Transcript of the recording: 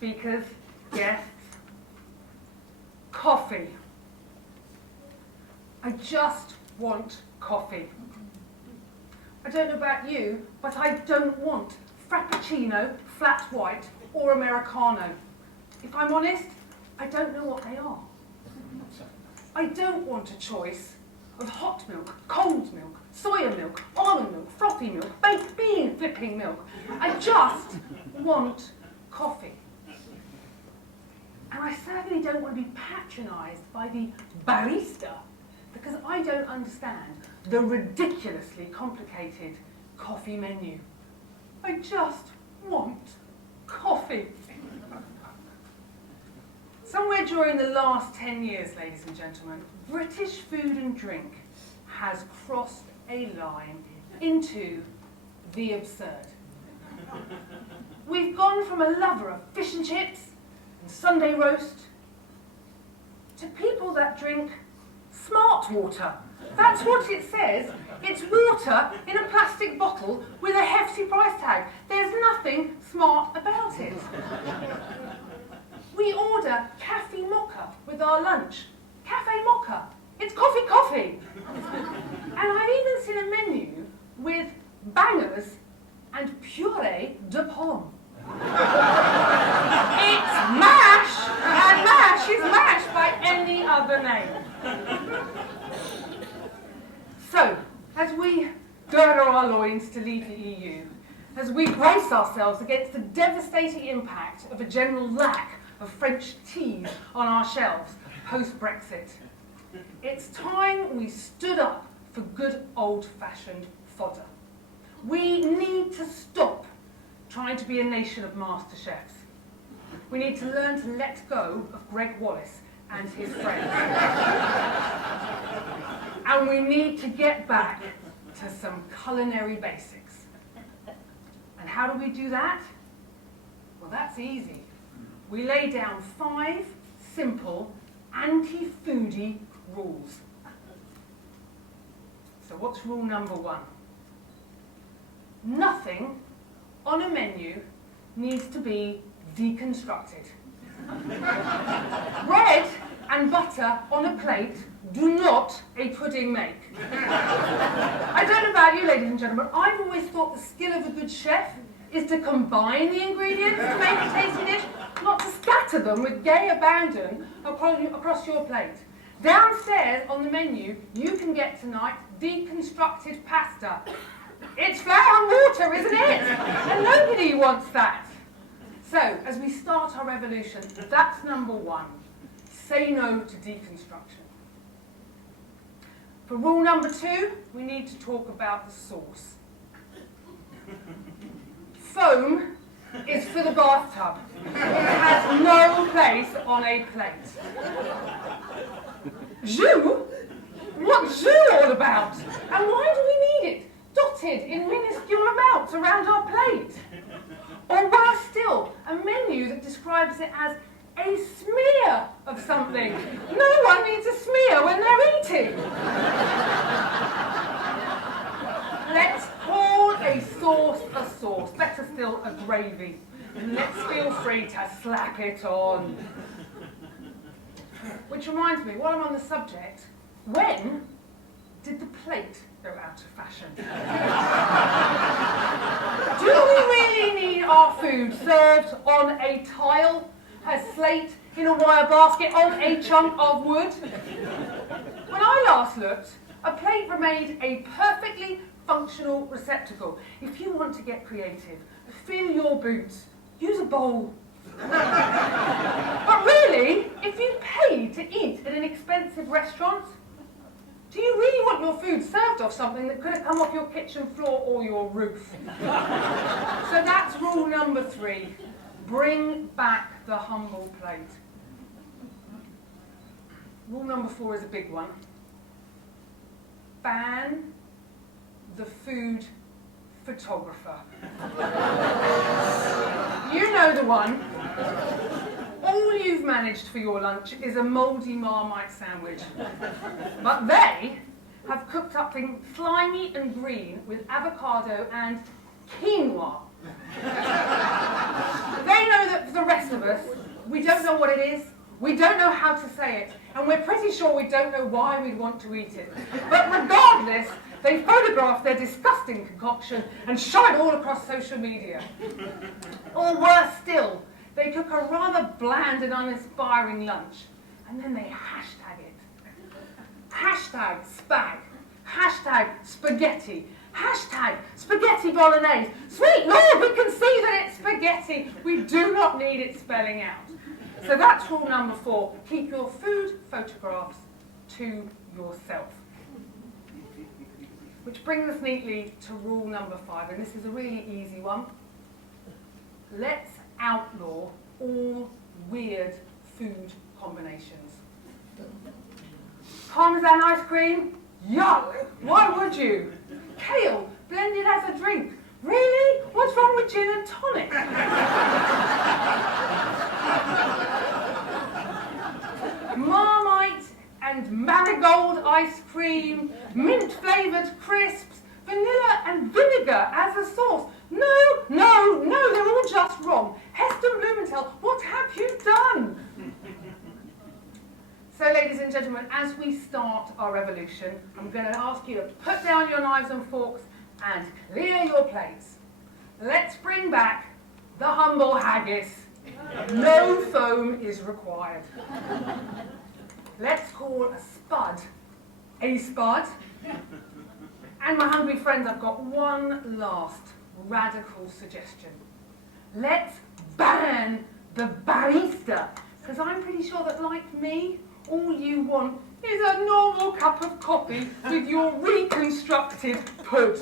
speakers, guests, coffee. I just want coffee. I don't know about you, but I don't want Frappuccino, flat white, or Americano. If I'm honest, I don't know what they are. I don't want a choice of hot milk, cold milk, soya milk, almond milk, frothy milk, baked bean flipping milk. I just want coffee. And I certainly don't want to be patronised by the barista, because I don't understand the ridiculously complicated coffee menu. I just want coffee. Somewhere during the last 10 years, ladies and gentlemen, British food and drink has crossed a line into the absurd. We've gone from a lover of fish and chips and Sunday roast to people that drink smart water. That's what it says. It's water in a plastic bottle with a hefty price tag. There's nothing smart about it. We order cafe mocha with our lunch. Cafe mocha. It's coffee coffee. And I've even seen a menu with bangers and puree de pomme. It's mash, and mash is mashed by any other name. So, as we gird our loins to leave the EU, as we brace ourselves against the devastating impact of a general lack of French teas on our shelves post-Brexit, it's time we stood up for good old-fashioned fodder. We need to stop trying to be a nation of master chefs. We need to learn to let go of Greg Wallace and his friends. And we need to get back to some culinary basics. And how do we do that? Well, that's easy. We lay down 5 simple anti-foodie rules. So what's rule number 1? Nothing on a menu needs to be deconstructed. Bread and butter on a plate do not a pudding make. I don't know about you, ladies and gentlemen, I've always thought the skill of a good chef is to combine the ingredients to make a tasty dish, not to scatter them with gay abandon across your plate. Downstairs on the menu, you can get tonight deconstructed pasta. It's flour and water, isn't it? And nobody wants that. So, as we start our revolution, that's number 1. Say no to deconstruction. For rule number 2, we need to talk about the sauce. Foam is for the bathtub. It has no place on a plate. Jus? What's jus all about? And why do we need it dotted in minuscule amounts around our plate? Or worse still, a menu that describes it as a smear of something. No one needs a smear when they're eating. Let's call a sauce a sauce. Better still, a gravy. And let's feel free to slap it on. Which reminds me, while I'm on the subject, when did the plate go out of fashion? Do we really need our food served on a tile, a slate, in a wire basket, on a chunk of wood? When I last looked, a plate remained a perfectly functional receptacle. If you want to get creative, fill your boots, use a bowl. But really, if you paid to eat at an expensive restaurant, do you really want your food served off something that could have come off your kitchen floor or your roof? So that's rule number 3. Bring back the humble plate. Rule number 4 is a big one. Ban the food photographer. You know the one. All you've managed for your lunch is a mouldy Marmite sandwich. But they have cooked up things slimy and green with avocado and quinoa. They know that for the rest of us, we don't know what it is, we don't know how to say it, and we're pretty sure we don't know why we'd want to eat it. But regardless, they photograph their disgusting concoction and show it all across social media. Or worse still, they cook a rather bland and uninspiring lunch, and then they hashtag it. Hashtag spag, hashtag spaghetti, hashtag spaghetti bolognese. Sweet Lord, we can see that it's spaghetti. We do not need it spelling out. So that's rule number 4. Keep your food photographs to yourself. Which brings us neatly to rule number 5, and this is a really easy one. Let's outlaw all weird food combinations. Parmesan ice cream? Yuck! Why would you? Kale blended as a drink? Really? What's wrong with gin and tonic? Marmite and marigold ice cream, mint-flavoured crisps, vanilla and vinegar as a sauce. No, they're all just wrong. Heston Blumenthal, what have you done? So, ladies and gentlemen, as we start our revolution, I'm going to ask you to put down your knives and forks and clear your plates. Let's bring back the humble haggis. No foam is required. Let's call a spud a spud. And my hungry friends, I've got one last radical suggestion. Let's ban the barista, because I'm pretty sure that, like me, all you want is a normal cup of coffee with your reconstructed pud.